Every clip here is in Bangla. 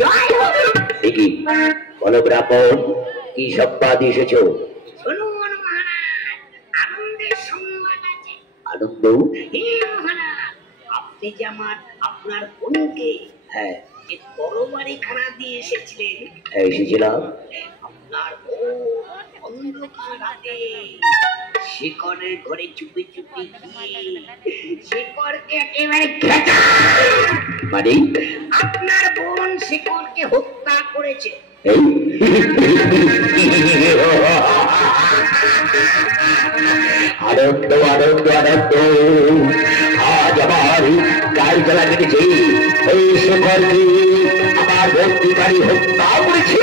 দেখি বলো ব্রাহ্মণ, কি সংবাদ এসেছো? শুনুন মহারাজ, আনন্দের সংবাদ আছে। আনন্দ? হে মহারাজ, আপনি যে আপনার বোনকে হ্যাঁ যে তরবারি খানা দিয়ে এসেছিলেন, হ্যাঁ এসেছিলাম। আপনার অন্ধকার রাতে শিকড়ের ঘরে চুপি চুপি গিয়ে শিকড়কে একেবারে মানে আপনার বোন শিকড়কে হত্যা করেছে। এই আনন্দ আনন্দ আনন্দ, আজ আমার গায়ে জ্বালা কেটেছে। এই শেখরকে আমার বন্দিকারী হত্যা করেছে,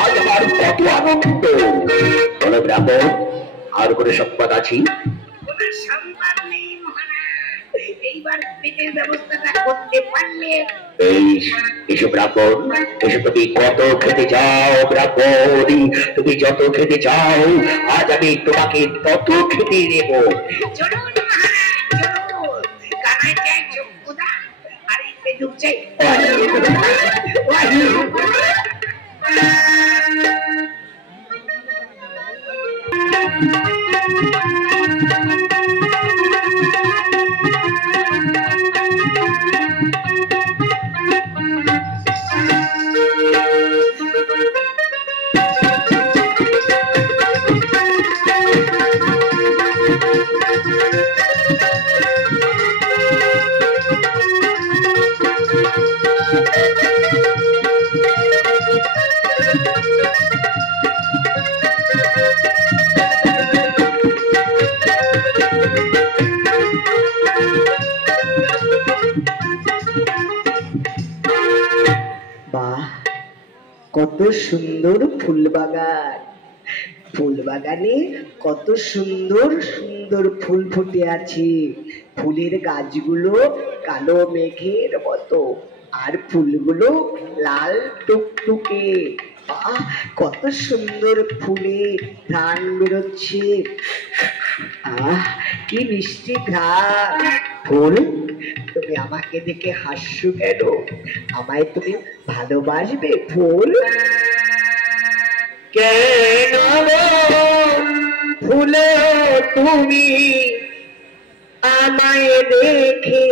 আজ আমার কত আনন্দ। বলো ব্রাহ্মণ, আর কোনো সংবাদ আছে? কোনো সংবাদ নেই মহারাজ, এইবার পেটের ব্যবস্থাটা করতে পারলে। এই এসব ব্রাহ্মণ, এসব তুমি কত খেতে চাও ব্রাহ্মণ? তুমি যত খেতে চাও আজ আমি তোমাকে তত খেতে দেব। চলুন মহারাজ, চলুন। কানায় চাই চক্ষুদা, আর এই পেটুক চাই। বাহ, কত সুন্দর ফুল বাগান! ফুল বাগানে কত সুন্দর সুন্দর ফুল ফুটে আছে। ফুলের গাছগুলো কালো মেঘের মতো, আর ফুলগুলো লাল টুকটুকে। বাহ, কত সুন্দর ফুলে ঘ্রাণ বেরোচ্ছে। আহ, কি মিষ্টি ঘ্রাণ! ফুল, তুমি আমাকে দেখে হাসছো কেন? আমায় তুমি ভালোবাসবে ফুল? কেন ফুল তুমি আমায় দেখে